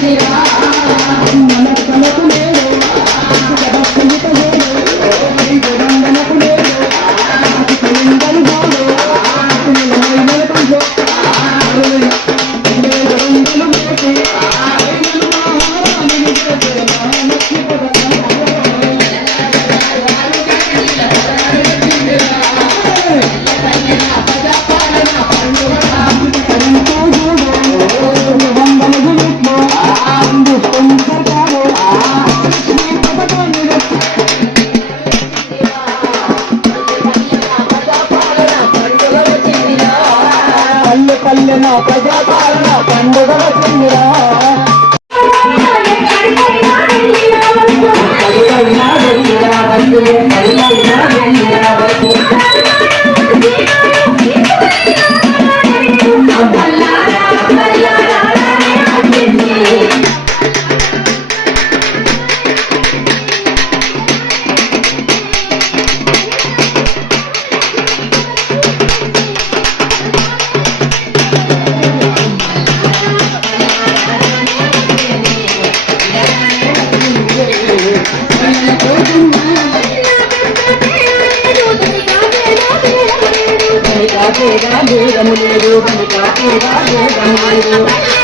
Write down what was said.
Thank you. పల్లెన ప్రజాపాలన పండుగ వచ్చిందిరా కాకేగా దూరము లేదు కాకేగా దూరము లేదు